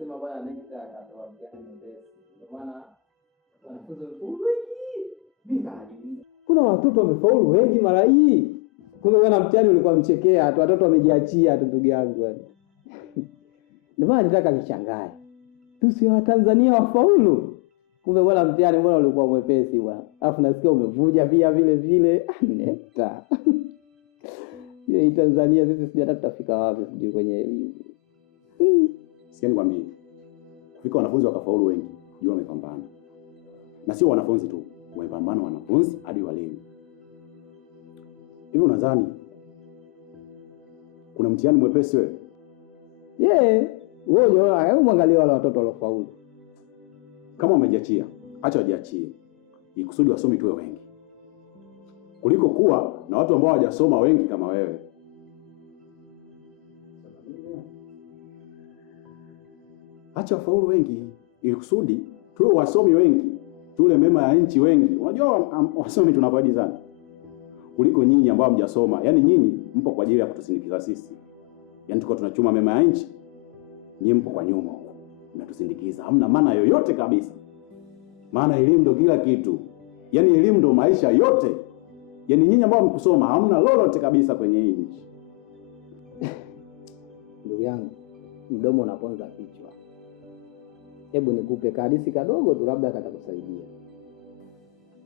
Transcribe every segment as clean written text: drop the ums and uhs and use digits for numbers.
Akasema bwana NECTA akatoa mtihani mwepesi. Ndio maana wanafunzi wengi bila kuna watoto wamefaulu wengi mara hii. Kumbe bwana mtihani ulikuwa mchekea tu, watoto wamejiachia tu ndugu yangu yani. Ndio maana nitaka nishangae. Tusi wa Tanzania wafaulu. Kumbe bwana mtihani mbona ulikuwa mwepesi bwana. Alafu nasikia umevuja pia vile vile. NECTA. Hii Tanzania sisi sijui hata tutafika wapi sijui kwenye elimu. Sikieni kwa mimi. Kufika wanafunzi wakafaulu wengi, jua wamepambana. Na sio wanafunzi tu, wamepambana wanafunzi hadi walimu. Hivi unadhani kuna mtihani mwepesi wewe? Wewe mwangalie wale watoto waliofaulu. Kama wamejiachia, acha wajiachie. Ikusudi wasomi tuwe wengi. Kuliko kuwa na watu ambao hawajasoma wengi kama wewe. Acha wafaulu wengi, ikusudi tuwe wasomi wengi, tule mema ya nchi wengi. Unajua wasomi tunafaidi sana kuliko nyinyi ambao hamjasoma. Yaani nyinyi mpo kwa ajili ya kutusindikiza sisi. Yaani tuko tunachuma mema ya nchi, nyinyi mpo kwa nyuma huko mnatusindikiza. Hamna maana yoyote kabisa. Maana elimu ndio kila kitu. Yaani elimu ndio maisha yote. Yaani nyinyi ambao mkusoma hamna lolote kabisa kwenye hii nchi. Ndugu yangu, mdomo unaponza kichwa. Hebu nikupe hadithi kadogo tu labda katakusaidia.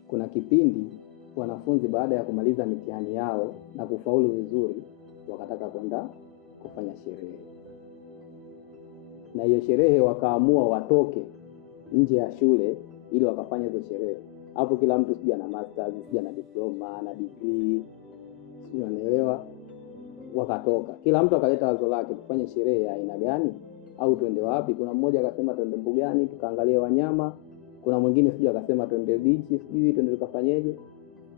Kuna kipindi wanafunzi baada ya kumaliza mitihani yao na kufaulu vizuri wakataka kwenda kufanya sherehe. Na hiyo sherehe wakaamua watoke nje ya shule ili wakafanya hizo sherehe. Hapo kila mtu sijui ana masters, sijui ana diploma, ana degree, sijui unaelewa. Wakatoka. Kila mtu akaleta wazo lake tufanye sherehe ya aina gani au twende wapi. Kuna mmoja akasema twende mbugani tukaangalie wanyama. Kuna mwingine sijui akasema twende beach, sijui twende tukafanyeje.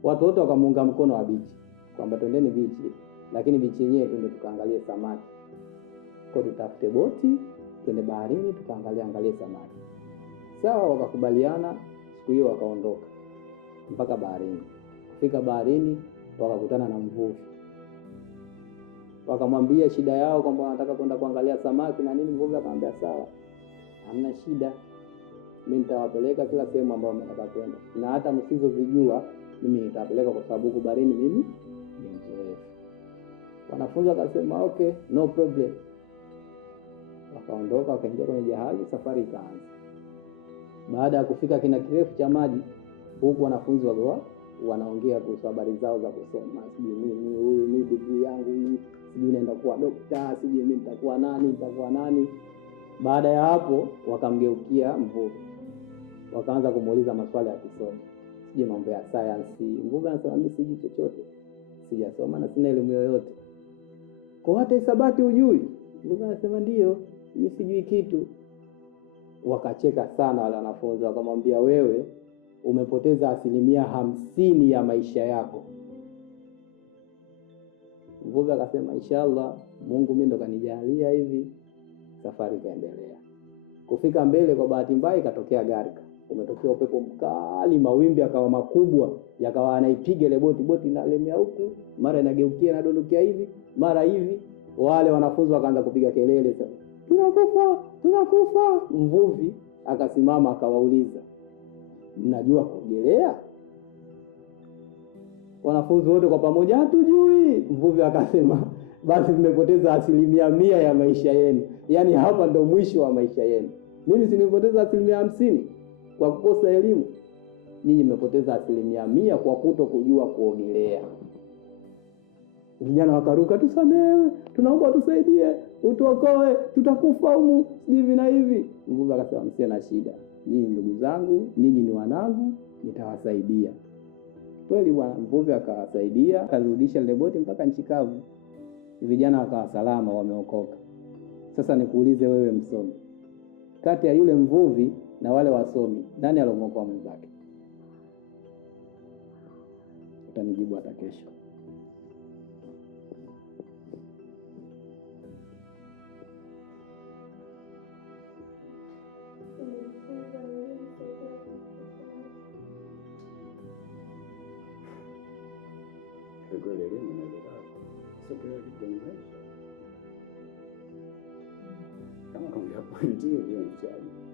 Watu wote wakamuunga mkono wa beach. Kwamba twendeni beach, lakini beach yenyewe twende tukaangalie samaki. Kwa tutafute boti, twende baharini tukaangalie samaki. Sawa, wakakubaliana, siku hiyo wakaondoka mpaka baharini. Kufika baharini wakakutana na mvuvi. Wakamwambia shida yao kwamba wanataka kwenda kuangalia samaki na nini. Mvuvi akamwambia sawa, hamna shida, mimi nitawapeleka kila sehemu ambayo mnataka kwenda, na hata msizozijua mimi nitawapeleka kwa sababu huko baharini mimi ni mzoefu. Wanafunzi wakasema okay, no problem. Wakaondoka wakaingia kwenye jahazi, safari ikaanza. Baada ya kufika kina kirefu cha maji, huku wanafunzi wanaongea kuhusu habari zao za kusoma. Sijui mimi huyu ni degree yangu hii, sijui naenda kuwa dokta, sijui mimi nitakuwa nani. Baada ya hapo wakamgeukia mvuvi. Wakaanza kumuuliza maswali ya kisomo. Sijui mambo ya science. Mvuvi anasema mimi sijui chochote. Sijasoma na sina elimu yoyote. Kwa hata hisabati hujui? Mvuvi anasema ndio, mimi sijui kitu. Wakacheka sana wale wanafunzi, wakamwambia wewe umepoteza 50% ya maisha yako. Mvuvi akasema inshallah Mungu mimi ndo kanijalia hivi. Safari kaendelea. Kufika mbele kwa bahati mbaya ikatokea gharika. Umetokea upepo mkali, mawimbi yakawa makubwa, yakawa anaipiga ile boti inalemea huku, mara inageukia na dondokia hivi, mara hivi. Wale wanafunzi wakaanza kupiga kelele sasa. Tunakufa. Mvuvi akasimama akawauliza, mnajua kuogelea? Wanafunzi wote kwa pamoja hatujui. Mvuvi akasema basi mmepoteza 100% ya maisha yenu. Yaani hapa ndo mwisho wa maisha yenu. Mimi sinipoteza 50% kwa kukosa elimu. Ninyi mmepoteza 100% kwa kutokujua kuogelea. Vijana wakaruka, tusamehe, tunaomba tusaidie, utuokoe, tutakufa humu, hivi na hivi. Mvuvi akasema msiwe na shida. Nyinyi ndugu zangu, nyinyi ni wanangu, nitawasaidia. Kweli bwana mvuvi akawasaidia, akarudisha ile boti mpaka nchi kavu. Vijana wakawa salama, wameokoka. Sasa nikuulize wewe msomi, kati ya yule mvuvi na wale wasomi, nani aliokoa mwenzake? Utanijibu hata kesho. Kweli elimu inaweza sio kila kitu kwenye maisha. Kama kaongea Ndio mchaji.